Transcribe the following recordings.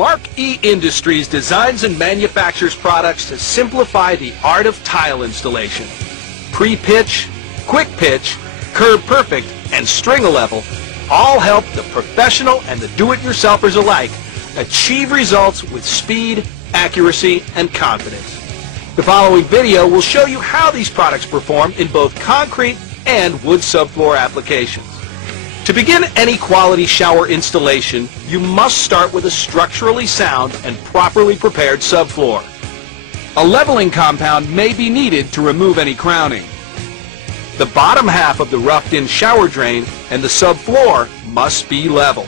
Mark E Industries designs and manufactures products to simplify the art of tile installation. Pre-pitch, quick pitch, curb perfect, and string-a-level all help the professional and the do-it-yourselfers alike achieve results with speed, accuracy, and confidence. The following video will show you how these products perform in both concrete and wood subfloor applications. To begin any quality shower installation, you must start with a structurally sound and properly prepared subfloor. A leveling compound may be needed to remove any crowning. The bottom half of the roughed-in shower drain and the subfloor must be level.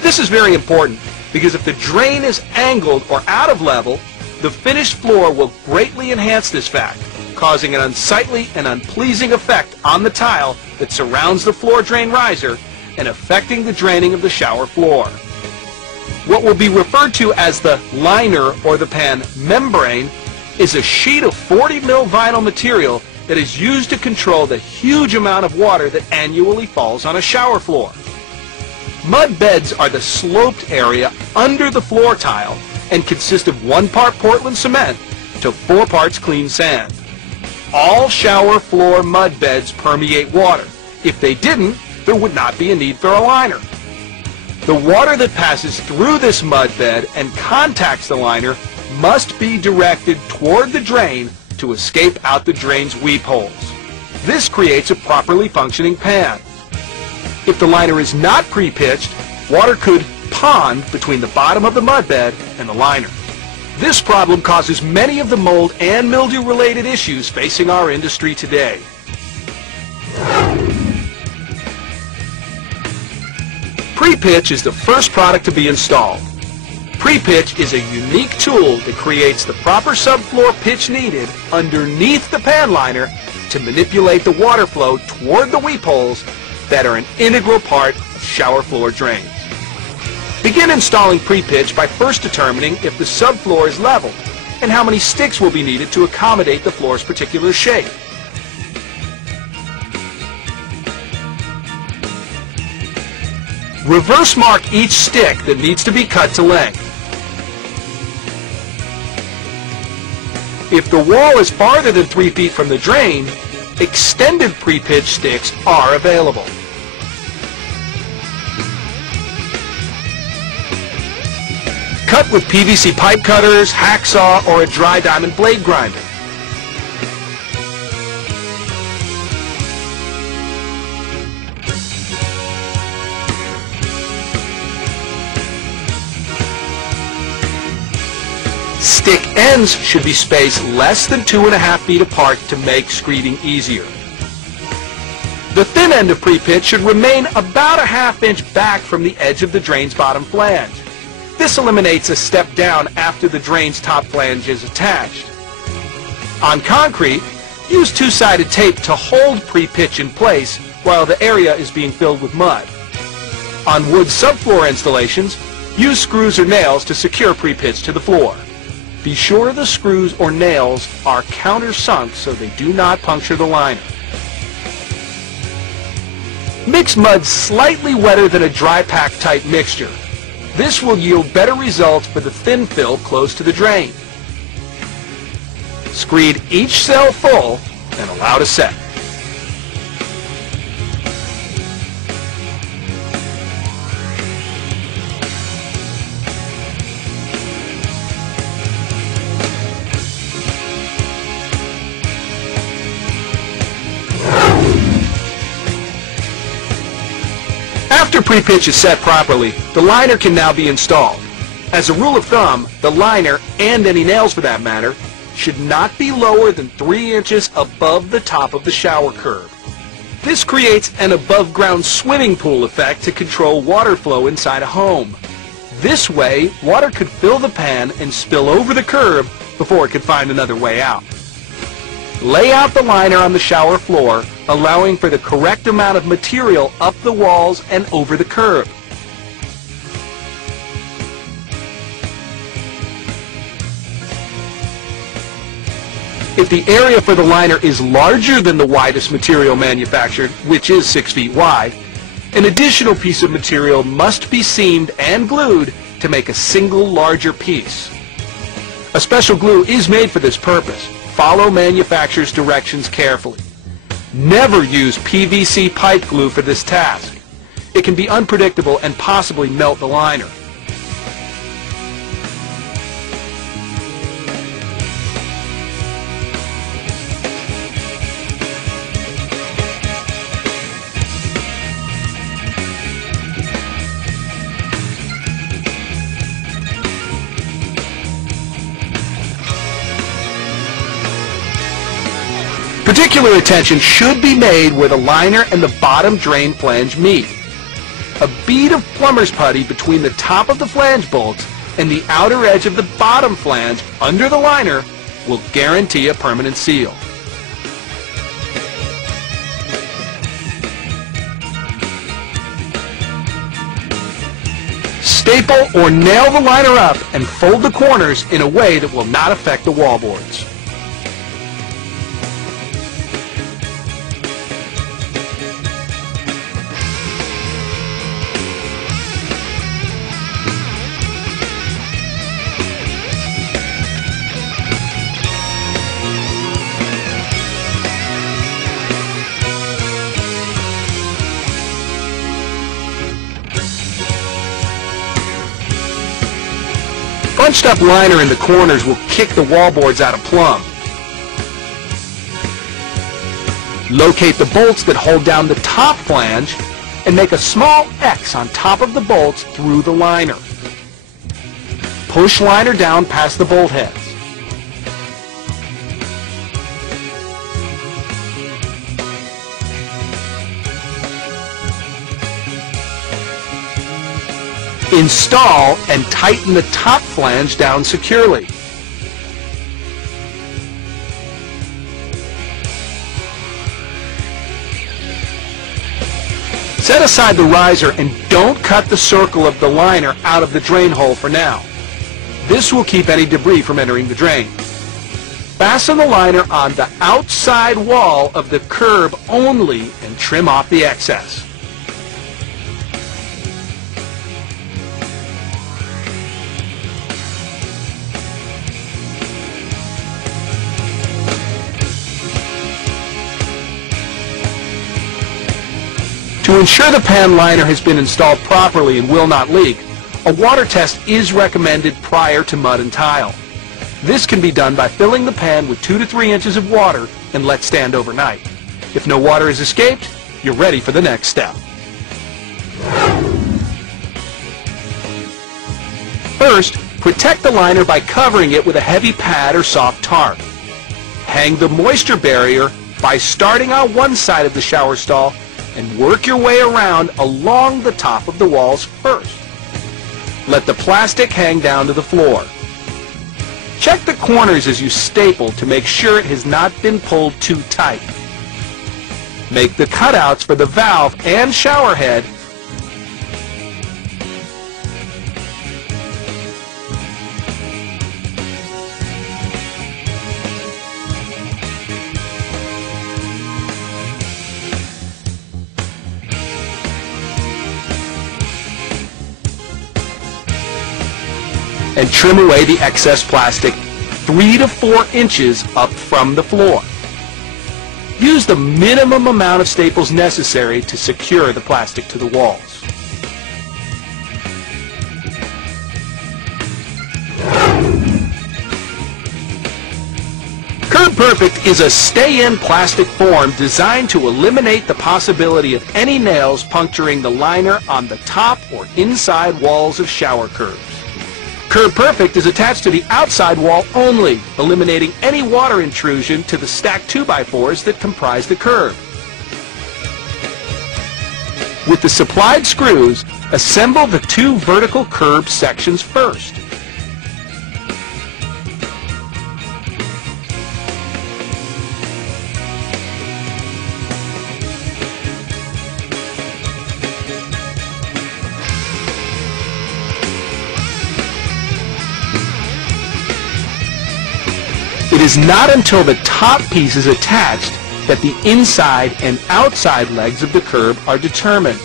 This is very important because if the drain is angled or out of level, the finished floor will greatly enhance this fact, causing an unsightly and unpleasing effect on the tile that surrounds the floor drain riser and affecting the draining of the shower floor. What will be referred to as the liner or the pan membrane is a sheet of 40 mil vinyl material that is used to control the huge amount of water that annually falls on a shower floor. Mud beds are the sloped area under the floor tile and consist of 1 part Portland cement to 4 parts clean sand. All shower floor mud beds permeate water. If they didn't, there would not be a need for a liner. The water that passes through this mud bed and contacts the liner must be directed toward the drain to escape out the drain's weep holes. This creates a properly functioning pan. If the liner is not pre-pitched, water could pond between the bottom of the mud bed and the liner. This problem causes many of the mold and mildew related issues facing our industry today. Pre-pitch is the first product to be installed. Pre-pitch is a unique tool that creates the proper subfloor pitch needed underneath the pan liner to manipulate the water flow toward the weep holes that are an integral part of shower floor drains. Begin installing pre-pitch by first determining if the subfloor is level and how many sticks will be needed to accommodate the floor's particular shape. Reverse mark each stick that needs to be cut to length. If the wall is farther than 3 feet from the drain, extended pre-pitch sticks are available. Cut with PVC pipe cutters, hacksaw, or a dry diamond blade grinder. Stick ends should be spaced less than 2.5 feet apart to make screeding easier. The thin end of pre-pitch should remain about a ½ inch back from the edge of the drain's bottom flange. This eliminates a step down after the drain's top flange is attached. On concrete, use 2-sided tape to hold pre-pitch in place while the area is being filled with mud. On wood subfloor installations, use screws or nails to secure pre-pitch to the floor. Be sure the screws or nails are countersunk so they do not puncture the liner. Mix mud slightly wetter than a dry pack type mixture. This will yield better results for the thin fill close to the drain. Screed each cell full and allow to set. After pre-pitch is set properly, the liner can now be installed. As a rule of thumb, the liner, and any nails for that matter, should not be lower than 3 inches above the top of the shower curb. This creates an above-ground swimming pool effect to control water flow inside a home. This way, water could fill the pan and spill over the curb before it could find another way out. Lay out the liner on the shower floor, allowing for the correct amount of material up the walls and over the curb. If the area for the liner is larger than the widest material manufactured, which is 6 feet wide, an additional piece of material must be seamed and glued to make a single larger piece. A special glue is made for this purpose. Follow manufacturer's directions carefully. Never use PVC pipe glue for this task. It can be unpredictable and possibly melt the liner. Particular attention should be made where the liner and the bottom drain flange meet. A bead of plumber's putty between the top of the flange bolts and the outer edge of the bottom flange under the liner will guarantee a permanent seal. Staple or nail the liner up and fold the corners in a way that will not affect the wallboards. Bunched up liner in the corners will kick the wallboards out of plumb. Locate the bolts that hold down the top flange and make a small X on top of the bolts through the liner. Push liner down past the bolt heads. Install and tighten the top flange down securely. Set aside the riser and don't cut the circle of the liner out of the drain hole for now. This will keep any debris from entering the drain. Fasten the liner on the outside wall of the curb only and trim off the excess. To ensure the pan liner has been installed properly and will not leak, a water test is recommended prior to mud and tile. This can be done by filling the pan with 2 to 3 inches of water and let stand overnight. If no water has escaped, you're ready for the next step. First, protect the liner by covering it with a heavy pad or soft tarp. Hang the moisture barrier by starting on one side of the shower stall and work your way around along the top of the walls first. Let the plastic hang down to the floor. Check the corners as you staple to make sure it has not been pulled too tight. Make the cutouts for the valve and shower head and trim away the excess plastic 3 to 4 inches up from the floor. Use the minimum amount of staples necessary to secure the plastic to the walls. Curb Perfect is a stay-in plastic form designed to eliminate the possibility of any nails puncturing the liner on the top or inside walls of shower curbs. Curb Perfect is attached to the outside wall only, eliminating any water intrusion to the stacked 2x4s that comprise the curb. With the supplied screws, assemble the 2 vertical curb sections first. It is not until the top piece is attached that the inside and outside legs of the curb are determined.